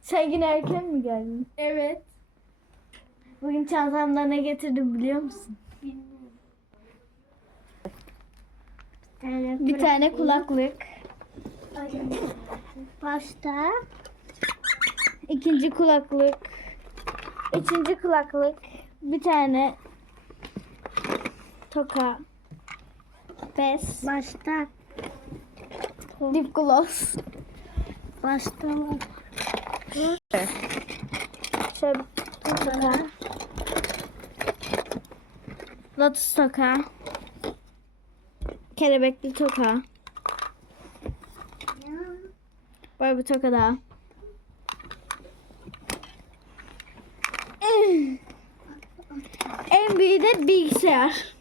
Sen yine erken mi geldin? Evet. Bugün çantamda ne getirdim biliyor musun? Bir tane kulaklık. Pasta. ikinci kulaklık. Üçüncü kulaklık. Bir tane toka. Bez. Başta. Lip gloss. Başta. Şöyle bir toka. Kelebekli toka. Böyle bir toka daha. En büyüğü de bilgisayar.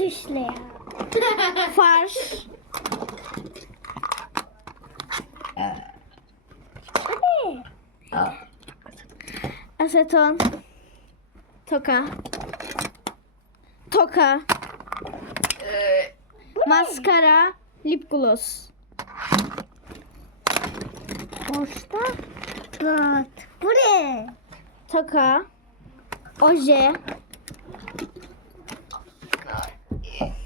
Tüşle. Far. Aseton. Toka. Toka. Maskara. Lip gloss. Başta. Dört. Bu ne? Toka. Oje.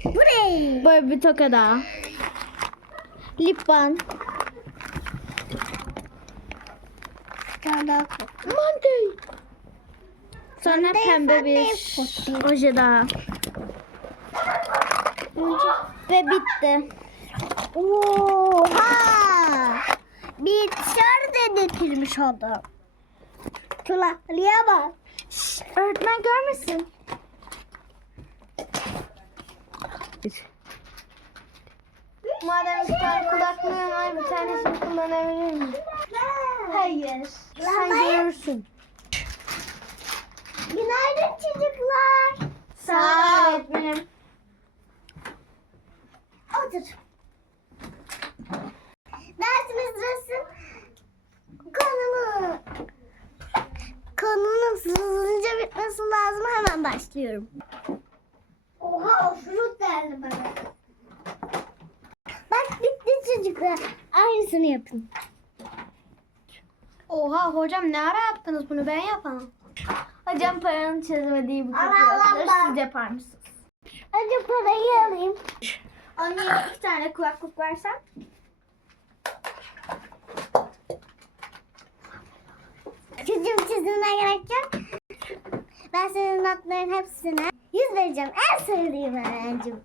Bu ne? Böyle bir toka daha. Lip balm. Monday. Sonra Monday, pembe Monday, bir oje daha. Ve bitti. Oha! Bilgisayar da getirmiş adam. Kulaklığa bak. Öğretmen görmesin. Madem iki tane kulaklığım var bir tanesini kullanabilir miyim? Hayır. Sen görürsün. Günaydın çocuklar. Sağ ol öğretmenim. Otur. Dersimiz sırası konumu konunun hızlıca bitmesi lazım. Hemen başlıyorum. Oha o fruit geldi bana. Bak bitti çocuklar. Aynısını yapın. Oha hocam ne ara yaptınız bunu ben yapamam. Hocam paranın çözemediği bu Allah. siz yapar mısınız? Hadi parayı alayım. Anne iki tane kulaklık versen. Çocuğum çizimine gerek yok. Ben senin notların hepsine yüz vereceğim. En sevdiğim öğrencim.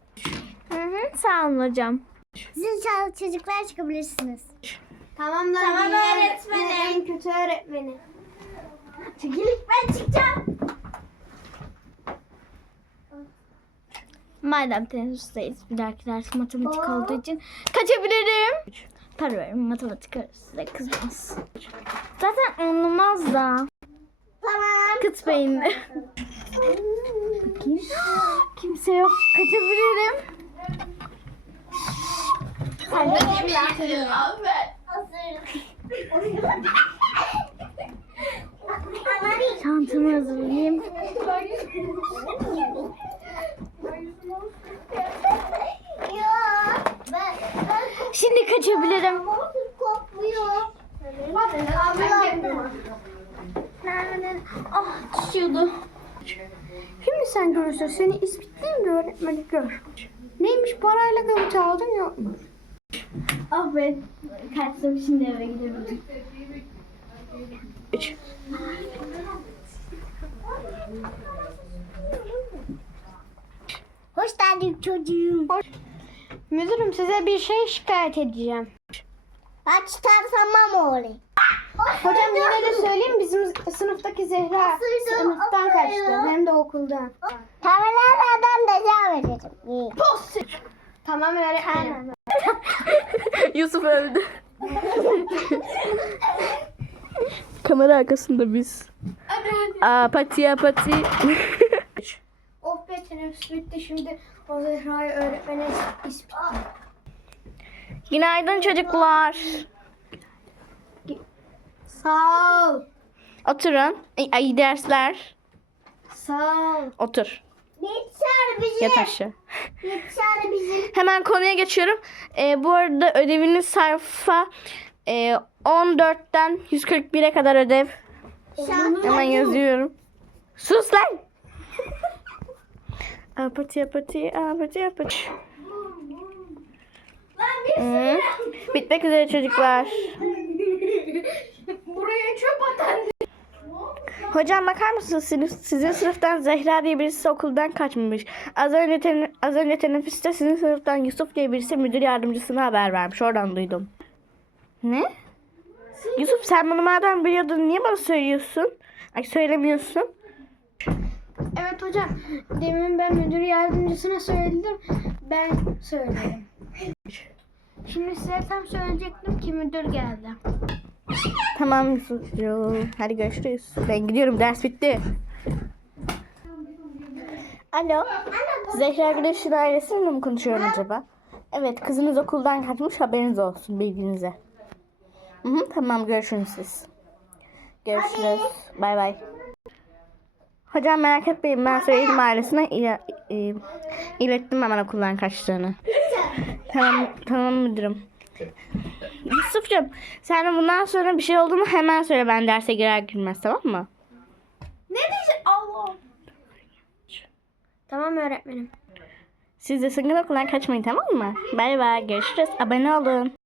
Hı hı. Sağ olun hocam. Sizin çal- çocuklar çıkabilirsiniz. Tamam lan. Tamam öğretmenim. En kötü öğretmeni. Çekilip ben çıkacağım. Madem tenistteyiz bir dahaki ders matematik olduğu için kaçabilirim. Para verin matematik size kızmaz. Zaten anlamaz da. Tamam. Kıt beyinli. Bakayım. Kimse yok. Kaçabilirim. Sen de Hazır. Çantamı hazırlayayım. Ya ben ben Şimdi kaçabilirim. Ah düşüyordu. Şimdi sen görürsün seni ispitleyeyim de öğretmeni gör. Neymiş parayla kapı çaldın yokmuş. Ah be. Kaçtım şimdi eve gidebilirim. Hoş geldin çocuğum. Müdürüm size bir şey şikayet edeceğim. Ben çıkarsam oğlum. Hocam yine de söyleyeyim bizim sınıftaki Zehra sınıftan kaçtı hem de okuldan. Kameralardan da devam edelim. Tamam öğretmenim. Yusuf öldü. Kamera arkasında biz. Aa pati pati. Of be teneffüs bitti şimdi o Zehra'yı öğretmene ispitleyeyim. Günaydın çocuklar. Sağ ol. Oturun. Ay, dersler. Sağ ol. Otur. Bilgisayar bizim. Yat aşağı. Bilgisayar bizim. hemen konuya geçiyorum. Ee, bu arada ödeviniz sayfa e, 14'ten 141'e kadar ödev. Hemen yazıyorum. Sus lan. Apati apati apati apati. Hı. Bitmek üzere çocuklar. Çöp atan. Hocam bakar mısınız? Sizin, sizin sınıftan Zehra diye birisi okuldan kaçmış. Az önce ten, az önce teneffüste sizin sınıftan Yusuf diye birisi müdür yardımcısına haber vermiş. Oradan duydum. Ne? Yusuf sen bunu madem biliyordun niye bana söylüyorsun? Ay söylemiyorsun. Evet hocam. Demin ben müdür yardımcısına söyledim. Ben söyledim. Şimdi size tam söyleyecektim ki müdür geldi. Tamam Yusufcuğum. Hadi görüşürüz. Ben gidiyorum. Ders bitti. Alo. Zehra Güneş'in ailesiyle mi konuşuyorum acaba? Evet kızınız okuldan kaçmış haberiniz olsun bilginize. Hı hı, tamam görüşürüz siz. Görüşürüz. Bay bay. Hocam merak etmeyin ben söyledim ailesine ile, e, ilettim hemen okuldan kaçtığını. Tamam, tamam müdürüm. Yusuf'cum sen bundan sonra bir şey oldu mu hemen söyle ben derse girer girmez tamam mı? Ne diyecek Allah? Tamam öğretmenim. Siz de sakın okuldan kaçmayın tamam mı? Bay bay görüşürüz abone olun.